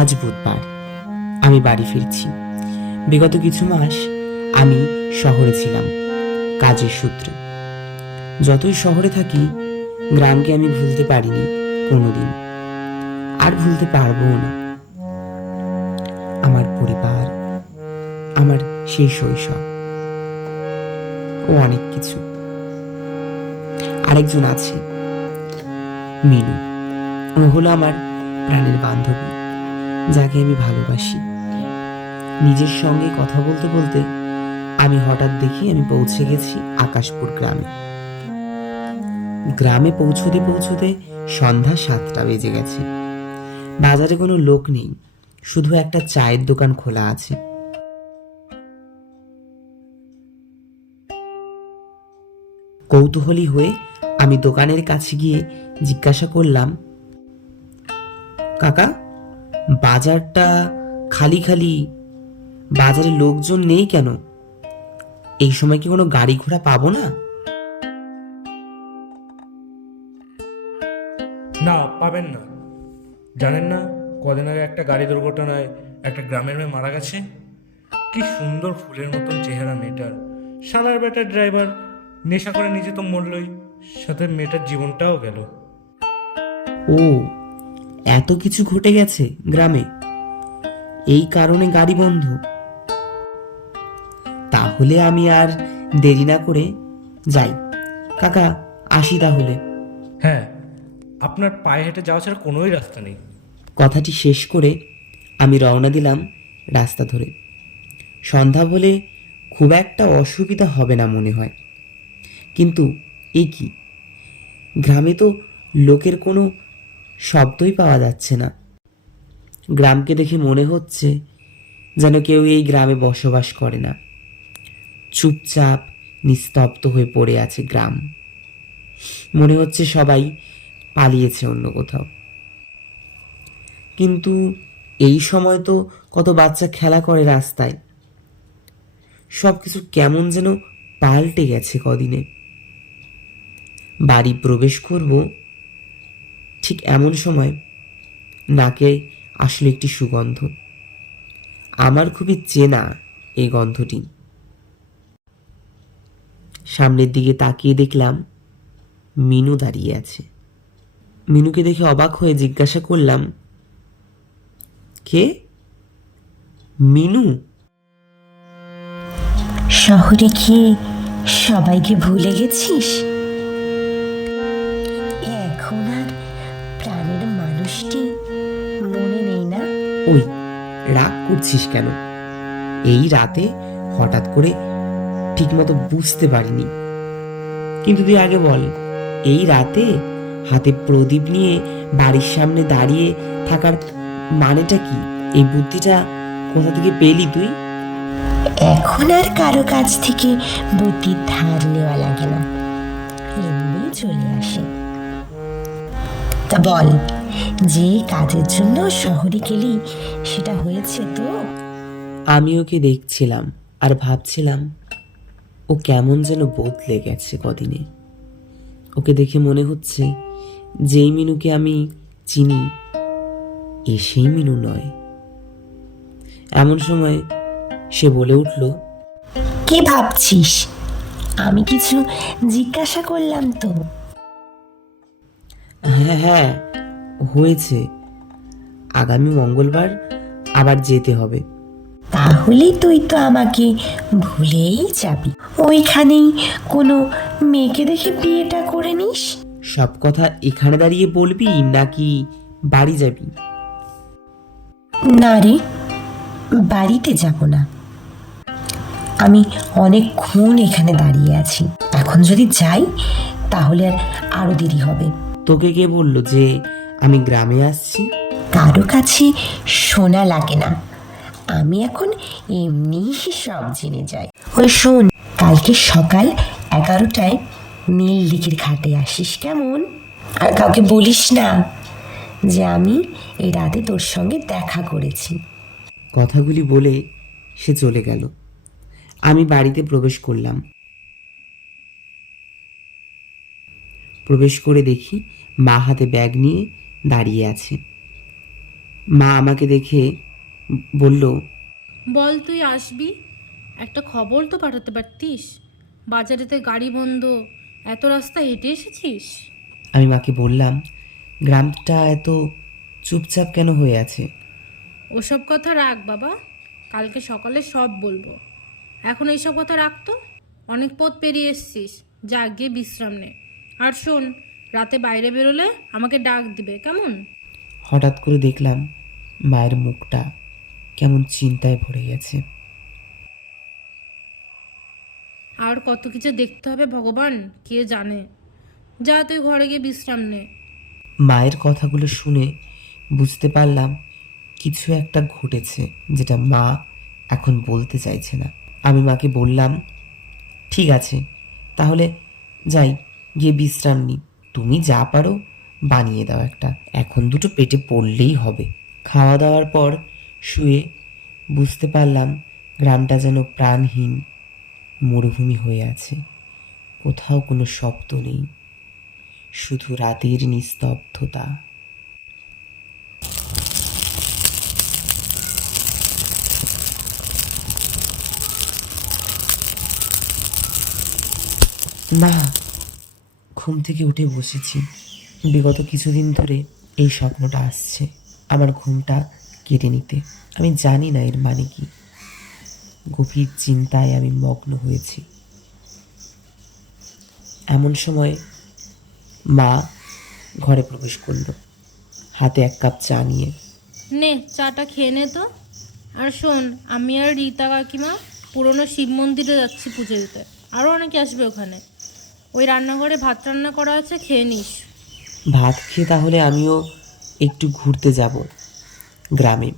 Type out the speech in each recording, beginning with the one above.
আজ বুধবার। আমি বাড়ি ফিরছি। বিগত কিছু মাস আমি শহরে ছিলাম, কাজের সূত্রে। যতই শহরে থাকি, গ্রামকে আমি ভুলতে পারিনি কোনোদিন। আর ভুলতে পারব না। আমার পরিবার, আমার সেই শৈশব ও অনেক কিছু। আরেকজন আছে, মিনু। ও হলো আমার প্রাণের বান্ধবী। যাকে আমি ভালোবাসি। নিজের সঙ্গে কথা বলতে বলতে আমি হঠাৎ দেখি আমি পৌঁছে গেছি আকাশপুর গ্রামে। গ্রামে পৌঁছতে পৌঁছতে সন্ধ্যা সাতটা বেজে গেছে। বাজারে কোনো লোক নেই, শুধু একটা চায়ের দোকান খোলা আছে। কৌতূহলী হয়ে আমি দোকানের কাছে গিয়ে জিজ্ঞাসা করলাম, কাকা বাজারটা খালি খালি বাজারে লোকজন নেই কেন? এই সময় কি কোনো গাড়ি ঘোড়া পাবো না? না পাবেন না। জানেন না কদিন আগে একটা গাড়ি দুর্ঘটনায় একটা গ্রামের মেয়ে মারা গেছে? কি সুন্দর ফুলের মতন চেহারা মেয়েটার। সালার বেটার ড্রাইভার নেশা করে নিজে তো মরলই সাথে মেয়েটার জীবনটাও গেল। ও এত কিছু ঘটে গেছে গ্রামে। এই কারণে গাড়ি বন্ধ। তাহলে আমি আর দেরি না করে যাই। কাকা আসি তাহলে। হ্যাঁ আপনার পায়ে হেঁটে যাওয়া ছাড়া কোনোই রাস্তা নেই। কথাটি শেষ করে আমি রওনা দিলাম রাস্তা ধরে। সন্ধ্যা বলে খুব একটা অসুবিধা হবে না মনে হয়। কিন্তু এ কি? গ্রামে তো লোকের কোনো শব্দই পাওয়া যাচ্ছে না। গ্রামকে দেখে মনে হচ্ছে যেন কেউ এই গ্রামে বসবাস করে না। চুপচাপ নিস্তব্ধ হয়ে পড়ে আছে গ্রাম। মনে হচ্ছে সবাই পালিয়েছে অন্য কোথাও। কিন্তু এই সময় তো কত বাচ্চা খেলা করে রাস্তায়। সব কিছু কেমন যেন পাল্টে গেছে কদিনে। বাড়ি প্রবেশ করব ঠিক এমন সময় নাকে আসলে একটি সুগন্ধ। আমার খুবই চেনা এই গন্ধটি। সামনের দিকে তাকিয়ে দেখলাম মিনু দাঁড়িয়ে আছে। মিনুকে দেখে অবাক হয়ে জিজ্ঞাসা করলাম, কে? মিনু? শহরে গিয়ে সবাইকে ভুলে গেছিস? রাগ করছিস কেন? এই রাতে হঠাৎ করে ঠিকমতো বুঝতে পারিনি। কিন্তু তুই আগে বল, এই রাতে হাতে প্রদীপ নিয়ে বাড়ির সামনে দাঁড়িয়ে থাকার মানেটা কি? এই বুদ্ধিটা কোথা থেকে পেলি তুই? এখন আর কারও কাছ থেকে বুদ্ধি ধার নেওয়া লাগে না। চলে আসে। তা বল যে কাজের জন্য শহরে গেলি সেটা হয়েছে তো? আমি ওকে দেখছিলাম আর ভাবছিলাম ও কেমন যেন বদলে গেছে কদিনে। ওকে দেখে মনে হচ্ছে যেই মিনুকে আমি চিনি এ সেই মিনু নয়। এমন সময় সে বলে উঠল কে ভাবছিস? আমি কিছু জিজ্ঞাসা করলাম তো। হ্যাঁ হ্যাঁ হয়েছে। আগামী মঙ্গলবার আবার যেতে হবে। তাহলে তুই তো আমাকে ভুলেই যাবি। ওইখানেই কোনো মেয়েকে দেখে বিয়েটা করে নিস? সব কথা এখানে দাঁড়িয়ে বলবি নাকি বাড়ি যাবি? না রে বাড়িতে যাব না। আমি অনেকক্ষণ এখানে দাঁড়িয়ে আছি। এখন যদি যাই তাহলে আর আরও দেরি হবে। তোকে কে বলল যে আমি গ্রামে আসছি। কারও কাছে শোনা লাগে না। আমি এখন এমনি সব জেনে যাই। ওই শোন। কালকে সকাল এগারোটায় নীল দিকের ঘাটে আসিস কেমন? আর কাউকে বলিস না যে আমি এই রাতে তোর সঙ্গে দেখা করেছি। কথাগুলি বলে সে চলে গেল। আমি বাড়িতে প্রবেশ করলাম। প্রবেশ করে দেখি মা হাতে ব্যাগ নিয়ে দাঁড়িয়ে আছে। মা আমাকে দেখে বলল বল তুই আসবি? একটা খবর তো পাঠাতে পারতিস। বাজারেতে গাড়ি বন্ধ। এত রাস্তা হেঁটে এসেছিস? আমি মাকে বললাম গ্রামটা এত চুপচাপ কেন হয়ে আছে? ওসব কথা রাখ বাবা। কালকে সকালে সব বলব। এখন এইসব কথা রাখতো অনেক পথ পেরিয়ে এসছিস। যা গিয়ে বিশ্রাম নে। আর শোন রাতে বাইরে বেরোলে আমাকে ডাক দিবে কেমন? হঠাৎ করে দেখলাম মায়ের মুখটা কেমন চিন্তায় ভরে গেছে। আর কত কিছু দেখতে হবে ভগবান কে জানে? যা তুই ঘরে গিয়ে বিশ্রাম নে। মায়ের কথাগুলো শুনে বুঝতে পারলাম কিছু একটা ঘটেছে যেটা মা এখন বলতে চাইছে না। আমি মাকে বললাম ঠিক আছে তাহলে যাই গিয়ে বিশ্রাম নিই তুমি যা পারো, বানিয়ে দাও একটা। এখন দুটো পেটে পড়লেই হবে। খাওয়া দাওয়ার পর শুয়ে বুঝতে পারলাম গ্রামটা যেন প্রাণহীন, মরুভূমি হয়ে আছে। কোথাও কোনো শব্দ নেই, শুধু রাতের নিস্তব্ধতা। না ঘুম থেকে উঠে বসেছি। বিগত কিছুদিন ধরে এই স্বপ্নটা আসছে, আমার ঘুমটা কেটে নিতে। আমি জানি না এর মানে কি। গভীর চিন্তায় আমি মগ্ন হয়েছি। এমন সময় মা ঘরে প্রবেশ করল। হাতে এক কাপ চা নিয়ে। নে, চাটা খেয়ে নে তো। আর শোন, আমি আর রীতা কাকিমা পুরনো শিব মন্দিরে যাচ্ছি পুজো দিতে। আরও অনেকে আসবে ওখানে। ওই রান্নাঘরে ভাত রান্না করা আছে খেয়ে নিস। ভাত খেয়ে তাহলে আমিও একটু ঘুরতে যাব গ্রামে।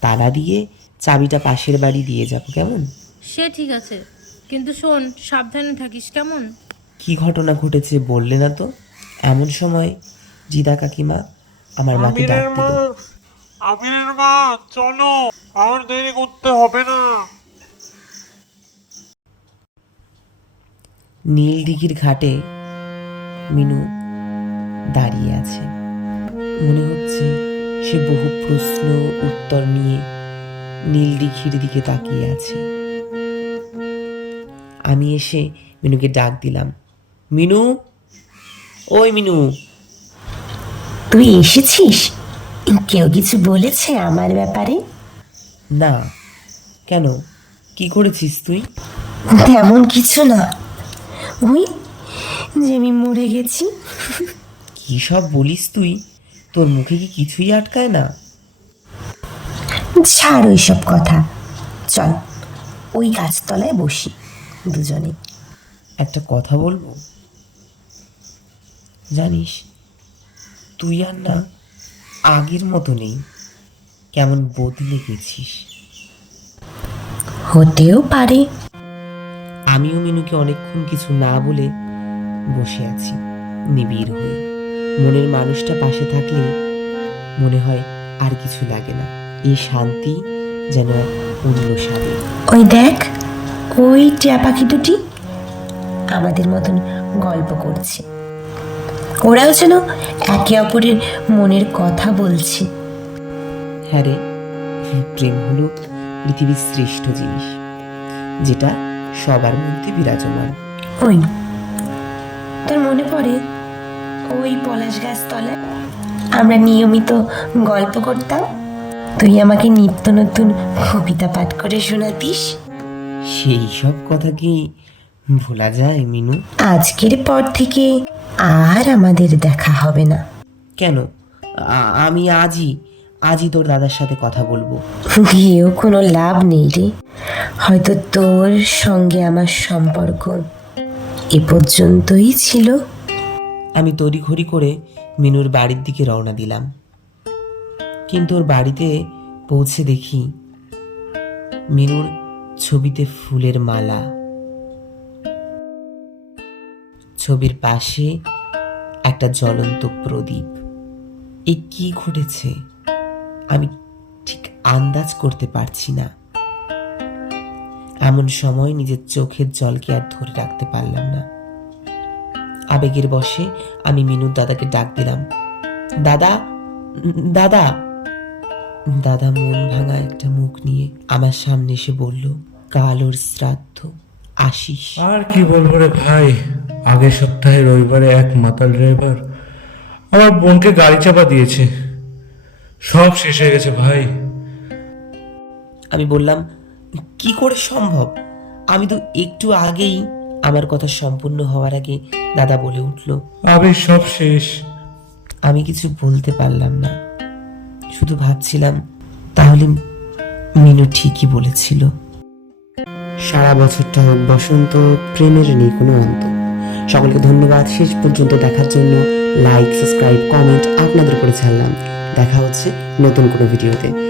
তালা দিয়ে চাবিটা পাশের বাড়ি দিয়ে যাব কেমন? সে ঠিক আছে। কিন্তু শোন সাবধানে থাকিস কেমন? কি ঘটনা ঘটেছে বললে না তো? এমন সময় জিদা কাকিমা আমার মাকে ডাক আমিরের মা আমিরের মা চলো আর দেরি করতে হবে না। নীল দিঘির ঘাটে মিনু দাঁড়িয়ে আছে। মনে হচ্ছে সে বহু প্রশ্ন উত্তর নিয়ে নীল দিঘির দিকে তাকিয়ে আছে। আমি এসে মিনুকে ডাক দিলাম মিনু ওই মিনু। তুই এসেছিস? কেউ কিছু বলেছে আমার ব্যাপারে? না। কেন? কি করেছিস তুই? তেমন কিছু না ওই যে আমি মরে গেছি। কি সব বলিস তুই? তোর মুখে কি কিছুই আটকায় না? ছাড় ওইসব কথা। চল ওই গাছতলায় বসি দুজনে। একটা কথা বলব? জানিস তুই আর না আগের মতো নেই। কেমন বদলে গেছিস। হতেও পারে। আমিও মিনুকে অনেকক্ষণ কিছু না বলে বসে আছি নিবিড় হয়ে। মনের মানুষটা পাশে থাকলে মনে হয় আর কিছু লাগে না। এই শান্তি যেন অন্য স্বাদে। ওই দেখ ওই টিয়া পাখি দুটি আমাদের মতন গল্প করছে। ওরাও যেন একে অপরের মনের কথা বলছে। হ্যাঁ রে প্রেম হলো পৃথিবীর শ্রেষ্ঠ জিনিস যেটা সবার মধ্যে বিরাজমান। ওই তোর মনে পড়ে ওই পলাশ গাছ তলায় আমরা নিয়মিত গল্প করতাম? তুই আমাকে নিত্য নতুন কবিতা পাঠ করে শোনাতিস? সেই সব কথা কি ভোলা যায় মিনু? আজকের পর থেকে আর আমাদের দেখা হবে না। কেন? আ- আমি আজই আজই তোর দাদার সাথে কথা বলব। গিয়েও কোনো লাভ নেই রে। হয়তো তোর সঙ্গে আমার সম্পর্ক এ পর্যন্তই ছিল। আমি তড়িঘড়ি করে মিনুর বাড়ির দিকে রওনা দিলাম। কিন্তু ওর বাড়িতে পৌঁছে দেখি মিনুর ছবিতে ফুলের মালা। ছবির পাশে একটা জ্বলন্ত প্রদীপ। এ কি ঘটেছে? আমি ঠিক আন্দাজ করতে পারছি না। এমন সময় নিজের চোখের জলকে আর ধরে রাখতে পারলাম না। আবেগের বশে আমি মিনুর দাদাকে ডাক দিলাম দাদা দাদা। দাদা মন ভাঙা একটা মুখ নিয়ে আমার সামনে এসে বলল কাল ওর শ্রাদ্ধ আশিস। আর কি বলব রে ভাই আগের সপ্তাহে রবিবারে এক মাতাল ড্রাইভার আমার বোনকে গাড়ি চাপা দিয়েছে। সব শেষ হয়ে গেছে ভাই। আমি বললাম কি করে সম্ভব? আমি তো একটু আগেই আমার কথা সম্পূর্ণ হওয়ার আগে দাদা বলে উঠল আবির সব শেষ। আমি কিছু বলতে পারলাম না। শুধু ভাবছিলাম তাহলে মিনু ঠিকই বলেছিল। সারা বছরটা হোক বসন্ত প্রেমের নেই কোনো অন্ত। সকলকে ধন্যবাদ। শেষ পর্যন্ত দেখার জন্য লাইক সাবস্ক্রাইব কমেন্ট আপনাদের করে ছাড়লাম। দেখা হচ্ছে নতুন কোনো ভিডিওতে